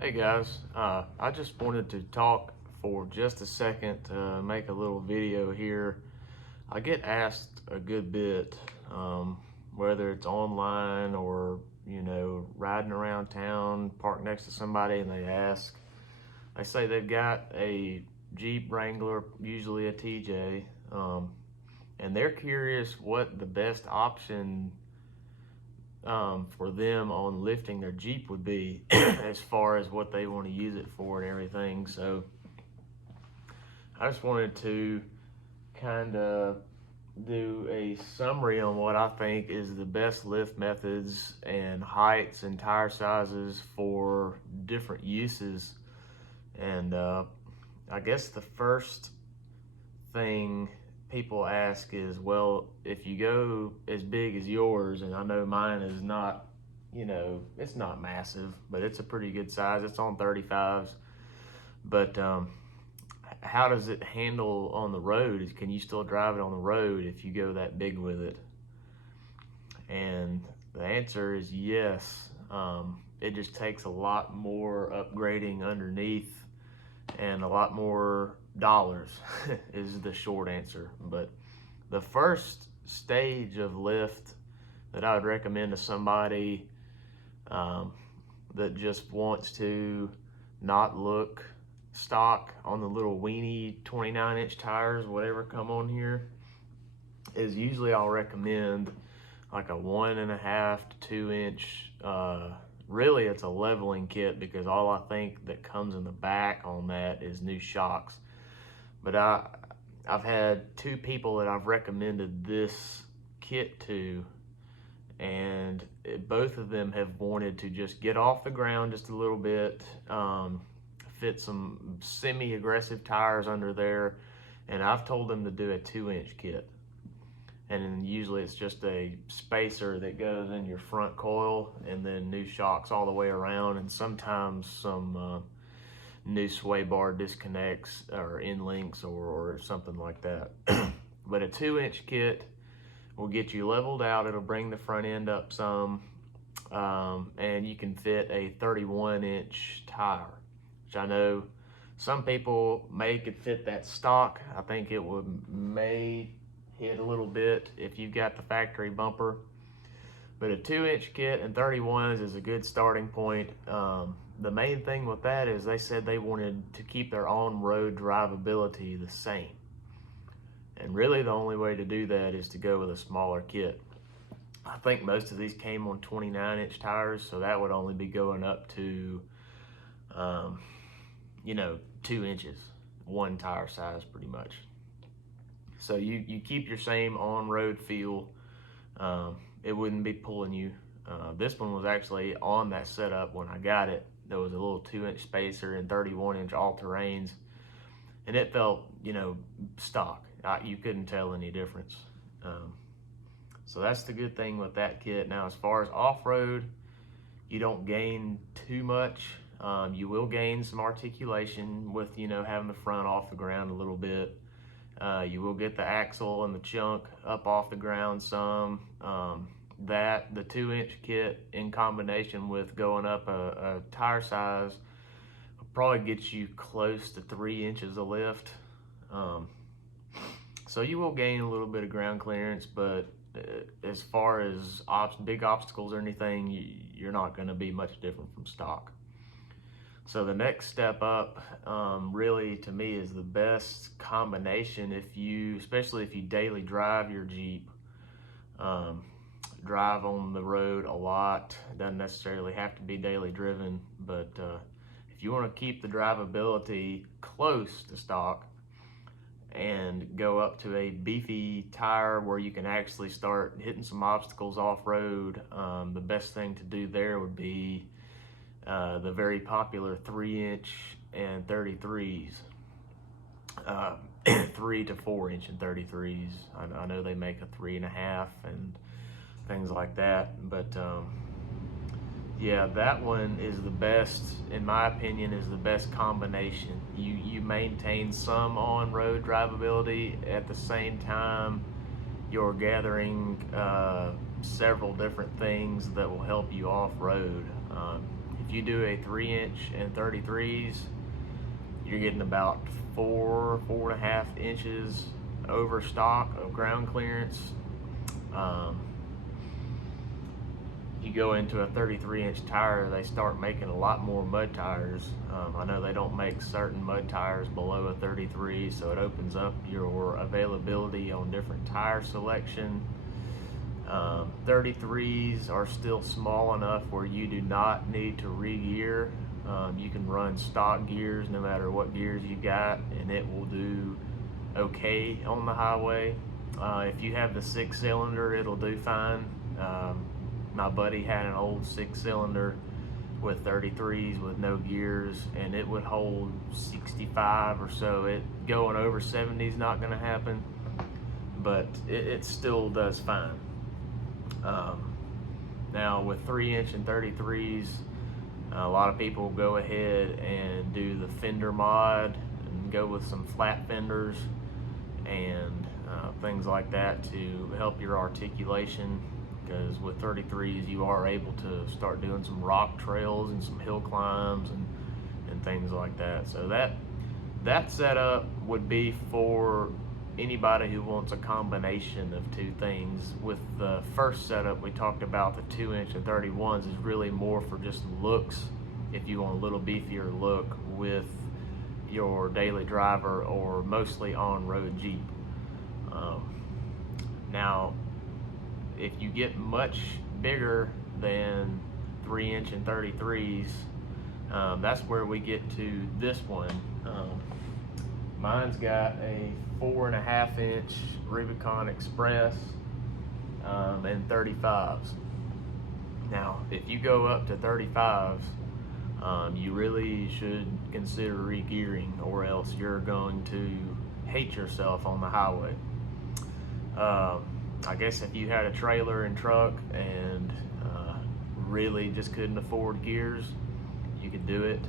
Hey guys, I just wanted to talk for just a second to make a little video here. I get asked a good bit, whether it's online or, riding around town, park next to somebody and they say they've got a Jeep Wrangler, usually a TJ, and they're curious what the best option for them on lifting their Jeep would be as far as what they want to use it for and everything. So I just wanted to kind of do a summary on what I think is the best lift methods and heights and tire sizes for different uses. And I guess the first thing people ask is, well, if you go as big as yours, and I know mine is not, it's not massive, but it's a pretty good size. It's on 35s. But how does it handle on the road? Can you still drive it on the road if you go that big with it? And the answer is yes. It just takes a lot more upgrading underneath and a lot more dollars is the short answer. But the first stage of lift that I would recommend to somebody that just wants to not look stock on the little weenie 29-inch tires, whatever come on here, is usually I'll recommend like a 1.5 to 2-inch. Really, it's a leveling kit because all I think that comes in the back on that is new shocks. But I've had two people that I've recommended this kit to, and both of them have wanted to just get off the ground just a little bit, fit some semi-aggressive tires under there, and I've told them to do a 2-inch kit. And then usually it's just a spacer that goes in your front coil and then new shocks all the way around, and sometimes some new sway bar disconnects or end links or something like that. But a 2-inch kit will get you leveled out. It'll bring the front end up some, and you can fit a 31-inch tire, which I know some people could fit that stock. I think it may hit a little bit if you've got the factory bumper, but a 2-inch kit and 31s is a good starting point. The main thing with that is they said they wanted to keep their on-road drivability the same, and really the only way to do that is to go with a smaller kit. I think most of these came on 29-inch tires, so that would only be going up to 2 inches, one tire size pretty much. So you keep your same on-road feel. It wouldn't be pulling you. This one was actually on that setup when I got it. There was a little 2-inch spacer and 31-inch all-terrains, and it felt, stock. You couldn't tell any difference. So that's the good thing with that kit. Now, as far as off-road, you don't gain too much. You will gain some articulation with, having the front off the ground a little bit. You will get the axle and the chunk up off the ground some. The 2-inch kit in combination with going up a tire size will probably get you close to 3 inches of lift. So you will gain a little bit of ground clearance, but as far as big obstacles or anything, you're not going to be much different from stock. So the next step up, really to me, is the best combination especially if you daily drive your Jeep, drive on the road a lot. It doesn't necessarily have to be daily driven, but if you want to keep the drivability close to stock and go up to a beefy tire where you can actually start hitting some obstacles off-road, the best thing to do there would be the very popular 3-inch and 33s, 3 to 4-inch and 33s. I know they make a 3.5 and things like that, but yeah, that one is the best, in my opinion, is the best combination. You maintain some on-road drivability at the same time you're gathering several different things that will help you off-road. if you do a 3-inch and 33s, you're getting about 4.5 inches over stock of ground clearance. You go into a 33-inch tire, they start making a lot more mud tires. I know they don't make certain mud tires below a 33, so it opens up your availability on different tire selection. 33s are still small enough where you do not need to re-gear. You can run stock gears no matter what gears you got, and it will do okay on the highway. If you have the 6-cylinder, it'll do fine. My buddy had an old 6-cylinder with 33s with no gears, and it would hold 65 or so. It going over 70 is not going to happen, but it still does fine. Now with 3-inch and 33s, a lot of people go ahead and do the fender mod and go with some flat fenders and things like that to help your articulation, because with 33s you are able to start doing some rock trails and some hill climbs and things like that. So that setup would be for anybody who wants a combination of two things. With the first setup we talked about, the 2-inch and 31s is really more for just looks, if you want a little beefier look with your daily driver or mostly on-road Jeep. Now if you get much bigger than 3-inch and 33s, that's where we get to this one. Mine's got a 4.5-inch Rubicon Express and 35s. Now, if you go up to 35s, you really should consider re-gearing, or else you're going to hate yourself on the highway. I guess if you had a trailer and truck and really just couldn't afford gears, you could do it.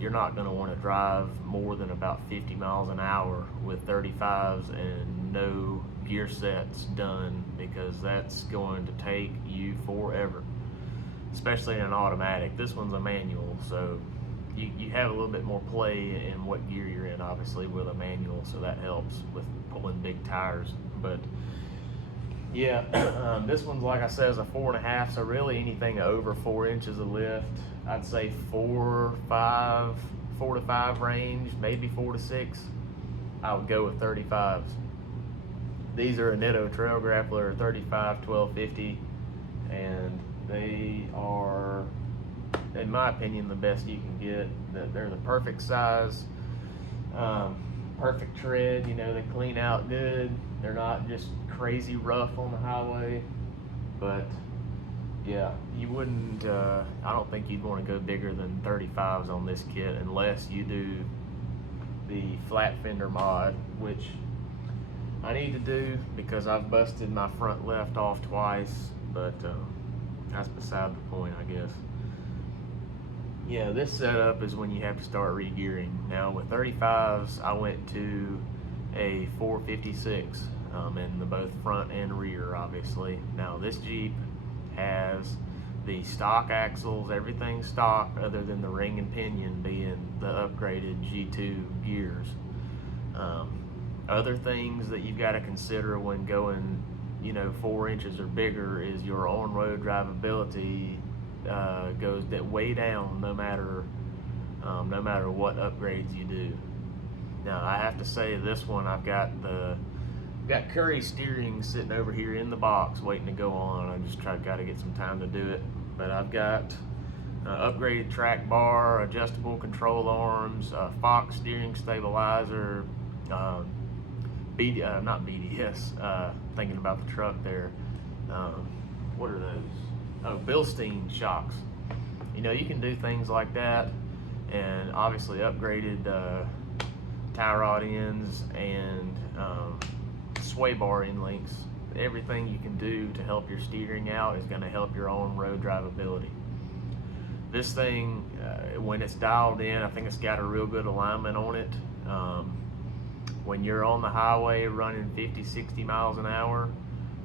You're not going to want to drive more than about 50 miles an hour with 35s and no gear sets done, because that's going to take you forever, especially in an automatic. This one's a manual, so you have a little bit more play in what gear you're in, obviously, with a manual, so that helps with pulling big tires. But yeah, this one's, like I said, is a 4.5, so really anything over 4 inches of lift, I'd say 4 to 5 range, maybe 4 to 6. I would go with 35s. These are a Netto Trail Grappler 35 1250, and they are, in my opinion, the best you can get. They're the perfect size, perfect tread. You know, they clean out good. They're not just crazy rough on the highway, but yeah, you wouldn't, I don't think you'd want to go bigger than 35s on this kit unless you do the flat fender mod, which I need to do because I've busted my front left off twice, but that's beside the point, I guess. Yeah, this setup is when you have to start re-gearing. Now with 35s, I went to a 456 in the both front and rear, obviously. Now this Jeep has the stock axles, everything stock other than the ring and pinion being the upgraded G2 gears. Other things that you've got to consider when going, 4 inches or bigger is your on-road drivability goes way down no matter what upgrades you do. Now I have to say, this one I've got Curry steering sitting over here in the box waiting to go on. I just got to get some time to do it, but I've got upgraded track bar, adjustable control arms, Fox steering stabilizer, not BDS, thinking about the truck there. What are those? Oh, Bilstein shocks. You can do things like that, and obviously upgraded tie rod ends and sway bar end links. Everything you can do to help your steering out is going to help your on-road drivability. This thing, when it's dialed in, I think it's got a real good alignment on it. When you're on the highway running 50, 60 miles an hour,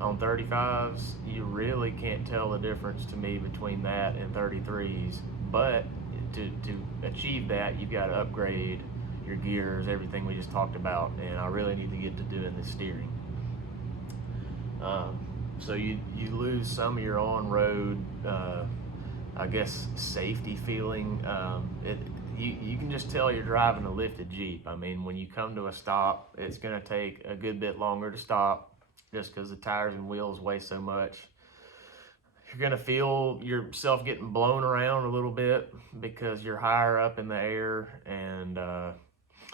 On 35s, you really can't tell the difference to me between that and 33s. But to achieve that, you've got to upgrade your gears, everything we just talked about, and I really need to get to doing the steering. So you lose some of your on-road, I guess, safety feeling. You can just tell you're driving a lifted Jeep. I mean, when you come to a stop, it's going to take a good bit longer to stop just because the tires and wheels weigh so much. You're going to feel yourself getting blown around a little bit because you're higher up in the air, and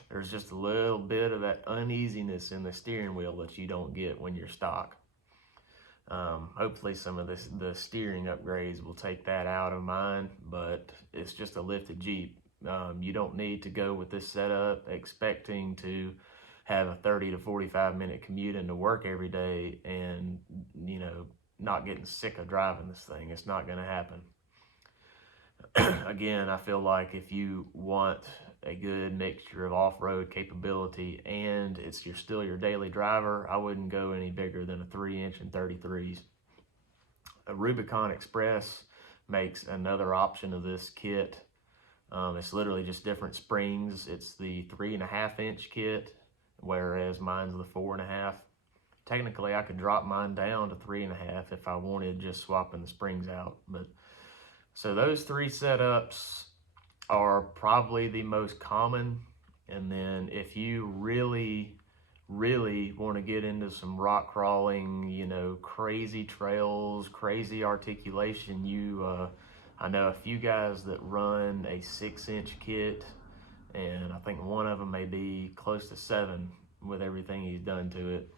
there's just a little bit of that uneasiness in the steering wheel that you don't get when you're stock. Hopefully some of the steering upgrades will take that out of mine, but it's just a lifted Jeep. You don't need to go with this setup expecting to have a 30 to 45 minute commute into work every day and, you know, not getting sick of driving this thing. It's not going to happen. Again, I feel like if you want a good mixture of off-road capability and it's still your daily driver, I wouldn't go any bigger than a 3-inch and 33s. A Rubicon Express makes another option of this kit. It's literally just different springs. It's the 3.5-inch kit, whereas mine's the 4.5. Technically, I could drop mine down to 3.5 if I wanted, just swapping the springs out. But so those three setups are probably the most common. And then if you really want to get into some rock crawling, you know, crazy trails, crazy articulation, I know a few guys that run a 6-inch kit, and I think one of them may be close to 7 with everything he's done to it.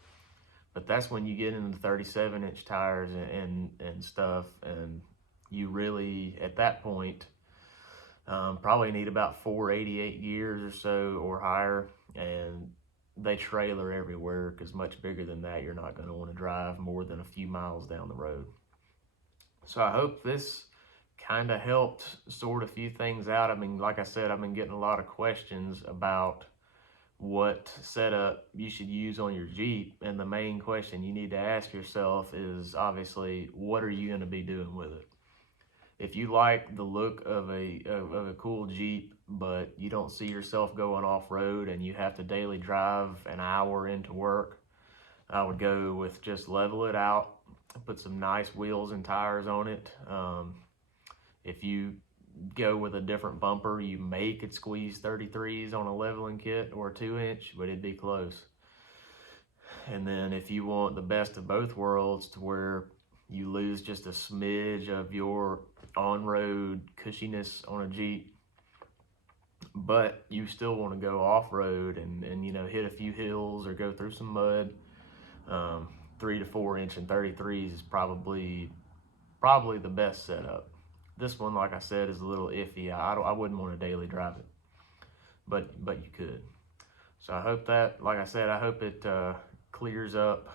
But that's when you get into 37-inch tires and stuff, and you really, at that point, probably need about 488 gears or so or higher, and they trailer everywhere because much bigger than that, you're not going to want to drive more than a few miles down the road. So I hope this kind of helped sort a few things out. I mean, like I said, I've been getting a lot of questions about what setup you should use on your Jeep, and the main question you need to ask yourself is obviously, what are you going to be doing with it? If you like the look of a cool Jeep, but you don't see yourself going off-road and you have to daily drive an hour into work, I would go with just level it out, put some nice wheels and tires on it. If you go with a different bumper, you may could squeeze 33s on a leveling kit or a 2-inch, but it'd be close. And then if you want the best of both worlds, to where you lose just a smidge of your on-road cushiness on a Jeep, but you still want to go off-road and you know, hit a few hills or go through some mud, 3 to 4-inch and 33s is probably the best setup. This one, like I said, is a little iffy. I wouldn't want to daily drive it, but you could. So I hope that, like I said, I hope it clears up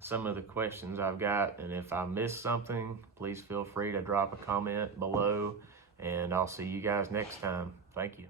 some of the questions I've got. And if I missed something, please feel free to drop a comment below, and I'll see you guys next time. Thank you.